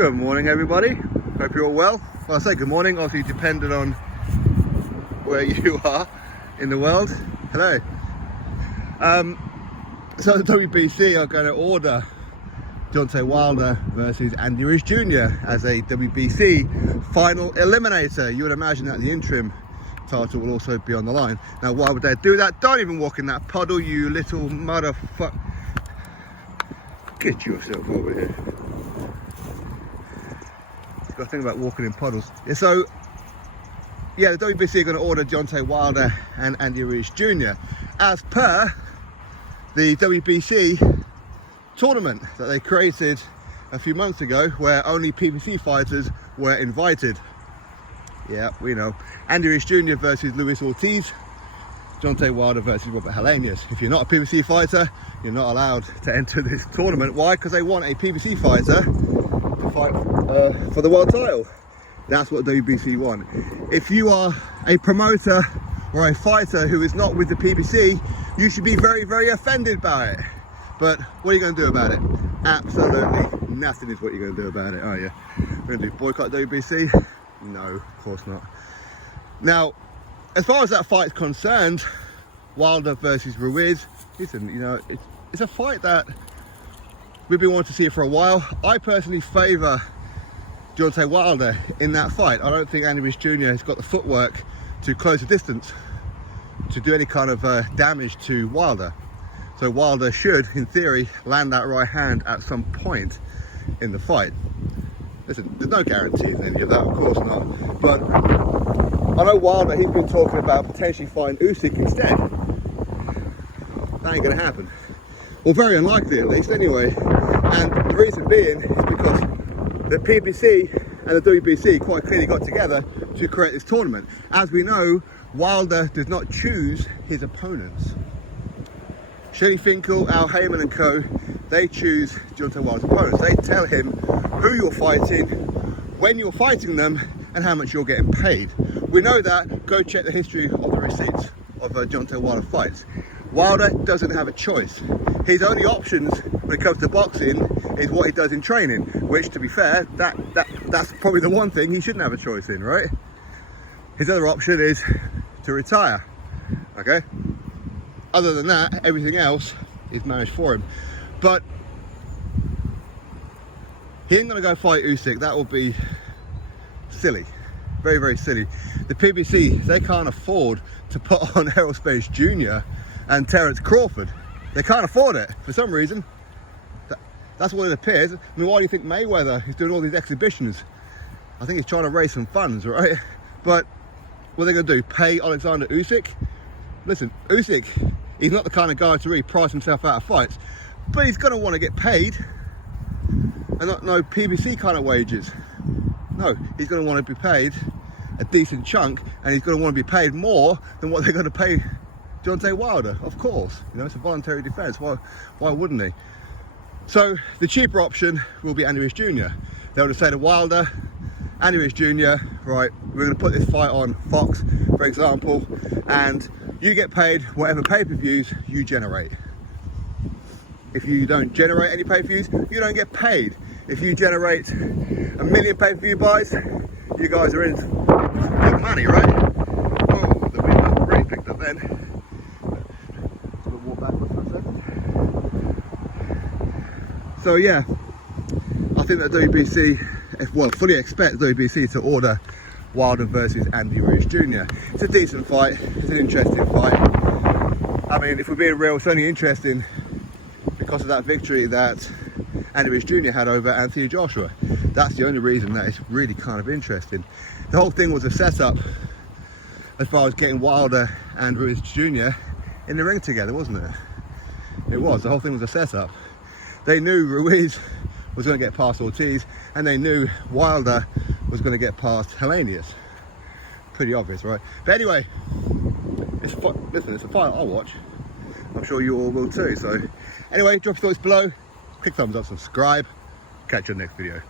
Good morning, everybody. Hope you're all well. Well, I say good morning, obviously depending on where you are in the world. Hello. So the WBC are going to order Deontay Wilder versus Andy Ruiz Jr. as a WBC final eliminator. You would imagine that the interim title will also be on the line. Now, why would they do that? Don't even walk in that puddle, you little motherfucker. Get yourself over here. You've got to think about walking in puddles. Yeah, so, yeah, the WBC are going to order Deontay Wilder and Andy Ruiz Jr. as per the WBC tournament that they created a few months ago, where only PBC fighters were invited. Yeah, we know. Andy Ruiz Jr. versus Ruiz, Deontay Wilder versus Robert Helenius. If you're not a PBC fighter, you're not allowed to enter this tournament. Why? Because they want a PBC fighter to fight for the world title. That's what WBC want. If you are a promoter or a fighter who is not with the PBC, you should be very, very offended by it. But what are you going to do about it? Absolutely nothing is what you're going to do about it, are you? We're going to do boycott WBC? No, of course not. Now, as far as that fight's concerned, Wilder versus Ruiz, listen, you know, it's a fight that we've been wanting to see for a while. I personally favour Deontay Wilder in that fight. I don't think Andy Ruiz Jr. has got the footwork to close the distance to do any kind of damage to Wilder. So Wilder should, in theory, land that right hand at some point in the fight. Listen, there's no guarantees in any of that, of course not. But I know Wilder, he's been talking about potentially fighting Usyk instead. That ain't going to happen. Well, very unlikely at least, anyway. And the reason being is because the PBC and the WBC quite clearly got together to create this tournament. As we know, Wilder does not choose his opponents. Shelley Finkel, Al Heyman and co, they choose Deontay Wilder's opponents. They tell him who you're fighting, when you're fighting them, and how much you're getting paid. We know that. Go check the history of the receipts of Deontay Wilder fights. Wilder doesn't have a choice. His only options when it comes to boxing is what he does in training, which, to be fair, that's probably the one thing he shouldn't have a choice in, right? His other option is to retire, okay? Other than that, everything else is managed for him. But he ain't gonna go fight Usyk. That will be silly, very, very silly. The PBC, they can't afford to put on Errol Spence Jr. and Terence Crawford. They can't afford it for some reason. That's what it appears. I mean, why do you think Mayweather is doing all these exhibitions? I think he's trying to raise some funds, right? But what are they gonna do? Pay Alexander Usyk? Listen, Usyk, he's not the kind of guy to really price himself out of fights, but he's gonna want to get paid, and not no PBC kind of wages. No, he's going to want to be paid a decent chunk, and he's going to want to be paid more than what they're going to pay Deontay Wilder, of course. You know, it's a voluntary defence. Why wouldn't he? So the cheaper option will be Andy Ruiz Jr. They'll just say to Wilder, Andy Ruiz Jr., right, we're going to put this fight on Fox, for example, and you get paid whatever pay-per-views you generate. If you don't generate any pay-per-views, you don't get paid. If you generate 1 million pay-per-view buys, you guys are in big money, right? Oh, the wind really picked up then. Just gonna walk backwards for a second. So yeah, I think that WBC, well, fully expect WBC to order Wilder versus Andy Ruiz Jr. It's a decent fight. It's an interesting fight. I mean, if we're being real, it's only interesting because of that victory that Andy Ruiz Jr. had over Anthony Joshua. That's the only reason that it's really kind of interesting. The whole thing was a setup as far as getting Wilder and Ruiz Jr. in the ring together, wasn't it? It was. The whole thing was a setup. They knew Ruiz was going to get past Ortiz, and they knew Wilder was going to get past Helenius. Pretty obvious, right? But anyway, listen, it's a fight I'll watch. I'm sure you all will too. So anyway, drop your thoughts below. Click thumbs up, subscribe. Catch you in the next video.